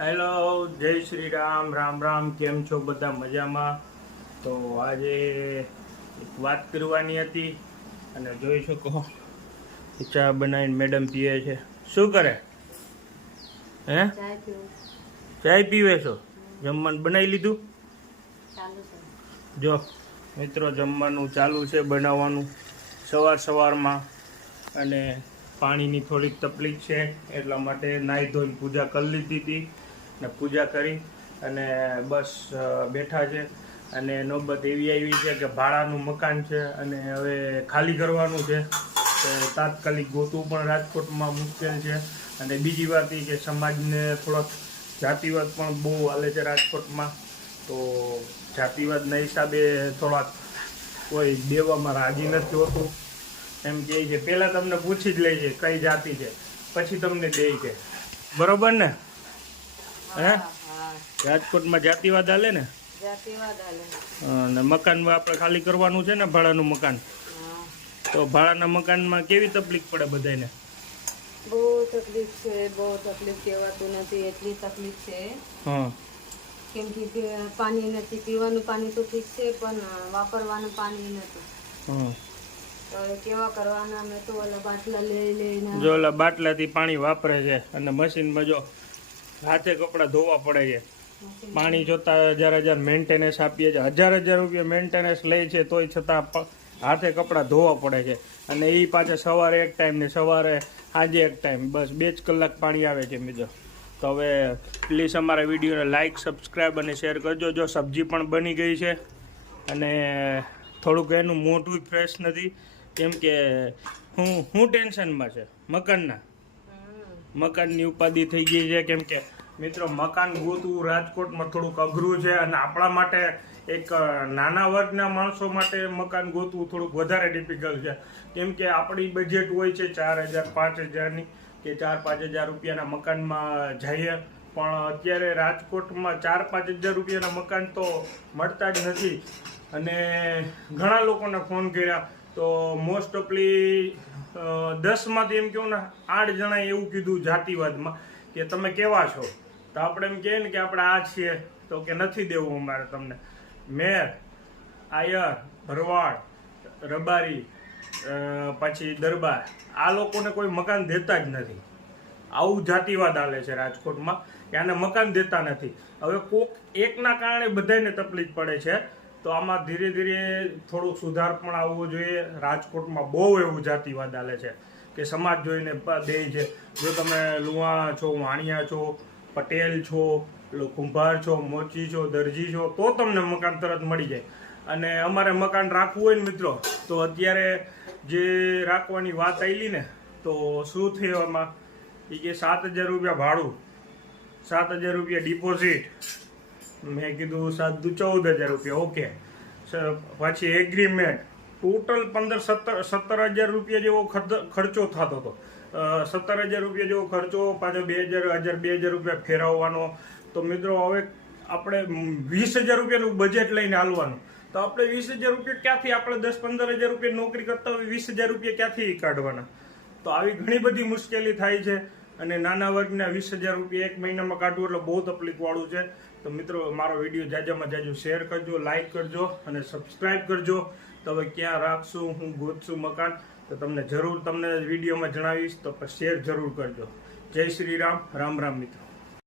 Hello, જય શ્રી રામ. રામ રામ. કેમ છો બધા? મજામાં? તો આજે એક વાત કરવાની હતી અને જોઈ શકો ચા બનાવીને મેડમ પીએ છે. શું કરે? હે, ચાય પીવે છો? જમવાનું બનાવી લીધું? જો મિત્રો, જમવાનું ચાલુ છે બનાવવાનું સવારમાં. અને પાણીની થોડીક તકલીફ છે એટલા માટે નાહી ધોઈને પૂજા કરી લીધી હતી ને પૂજા કરી અને બસ બેઠા છે. અને નોબત એવી આવી છે કે ભાડાનું મકાન છે અને હવે ખાલી કરવાનું છે. તાત્કાલિક ગોતવું પણ રાજકોટમાં મુશ્કેલ છે. અને બીજી વાત એ કે સમાજને થોડોક જાતિવાદ પણ બહુ હાલે છે રાજકોટમાં. તો જાતિવાદના હિસાબે થોડાક કોઈ દેવામાં રાજી નથી હોતું એમ કહે છે. પહેલાં તમને પૂછી જ લે છે કઈ જાતિ છે, પછી તમને દે છે. બરોબર ને? હે, રાજકોટમાં જાતિવાદ હાલે ને? અને મકાનમાં આપણે ખાલી કરવાનું છે ને, ભાડાનું મકાન. તો ભાડાના મકાનમાં કેવી તકલીફ પડે બધાને? બહુ તકલીફ છે, બહુ તકલીફ કહેવાતું નથી, એટલી તકલીફ છે. હા, કેમ કે પાણી નથી, પીવાનું પાણી તો ઠીક છે પણ વાપરવાનું પાણી નથી. હા, તો કેવા કરવાના? મેં તો ઓલા બાટલા લઈને જો ઓલા બાટલાથી પાણી વાપરે છે અને મશીનમાં જો હાથે કપડાં ધોવા પડે છે. પાણી જોતા હજાર મેન્ટેનન્સ આપીએ છીએ, હજાર રૂપિયા મેન્ટેનન્સ લે છે તોય છતાં હાથે કપડાં ધોવા પડે છે. અને એ પાછા સવારે એક ટાઈમ ને સવારે સાંજે એક ટાઈમ, બસ 2 જ કલાક પાણી આવે છે મિત્રો. તો હવે પ્લીઝ અમારા વિડીયોને લાઇક, સબસ્ક્રાઈબ અને શેર કરજો. જો સબ્જી પણ બની ગઈ છે અને થોડુંક એનું મોઢું ફ્રેશ નથી કેમ કે હું ટેન્શનમાં છે મકાનની ઉપાધિ થઈ ગઈ છે. કેમ કે મિત્રો, મકાન ગોતવું રાજકોટમાં થોડુંક અઘરું છે અને આપણા માટે એક નાના વર્ગના માણસો માટે મકાન ગોતવું થોડુંક વધારે ડિફિકલ્ટ છે. કેમ કે આપણી બજેટ હોય છે 4,000 5,000ની કે 4-5 હજાર રૂપિયાના મકાનમાં જઈએ, પણ અત્યારે રાજકોટમાં 4-5 હજાર રૂપિયાના મકાન તો મળતા જ નથી. અને ઘણા લોકોને ફોન કર્યા તો મોસ્ટ ઓફલી 10માંથી એમ કહું ને 8 જણાએ એવું કીધું જાતિવાદમાં કે તમે કેવા છો. તો આપણે એમ કહીએ ને કે આપણે આ છીએ, તો કે નથી દેવું અમારે તમને. મેર, આયર, ભરવાડ, રબારી, પછી દરબાર, આ લોકોને કોઈ મકાન દેતા જ નથી. આવું જાતિવાદ હાલે છે રાજકોટમાં કે આને મકાન દેતા નથી. હવે કોક એકના કારણે બધાને તકલીફ પડે છે. તો આમાં ધીરે ધીરે થોડુંક સુધાર પણ આવવો જોઈએ. રાજકોટમાં બહુ એવું જાતિવાદ હાલે છે કે સમાજ જોઈને દે છે. જો તમે લુહાણા છો, વાણિયા છો, પટેલ છો, કુંભાર છો, મોચી છો, દરજી છો, તો તમને મકાન તરત મળી જાય. અને અમારે મકાન રાખવું હોય ને મિત્રો, તો અત્યારે જે રાખવાની વાત આવેલી ને, તો શું થયું એમાં એ કે 7,000 રૂપિયા ભાડું, 7,000 રૂપિયા ડિપોઝિટ. મેં કીધું 14,000 રૂપિયા ઓકે. પછી એગ્રીમેન્ટ ટોટલ 17,000 રૂપિયા જેવો ખર્ચો થતો હતો. 17,000 રૂપિયા જેવો ખર્ચો, પાછો 2,000 રૂપિયા ફેરવવાનો. તો મિત્રો, હવે આપણે 20,000 રૂપિયાનું બજેટ લઈને હાલવાનું. તો આપણે 20,000 રૂપિયા ક્યાંથી, આપણે 10-15,000 રૂપિયા નોકરી કરતા હોય, 20,000 રૂપિયા ક્યાંથી કાઢવાના? તો આવી ઘણી બધી મુશ્કેલી થાય છે. અને નાના વર્ગના 20,000 રૂપિયા એક મહિનામાં કાઢવું એટલે બહુ તકલીફવાળું છે. તો મિત્રો, મારો વિડીયો જાજામાં જાજુ શેર કરજો, લાઇક કરજો અને સબસ્ક્રાઈબ કરજો. તો હવે ક્યાં રાખશું, હું ગોતશું મકાન, તો તમને વિડીયોમાં જણાવીશ. તો શેર જરૂર કરજો. જય શ્રી રામ. રામ રામ મિત્રો.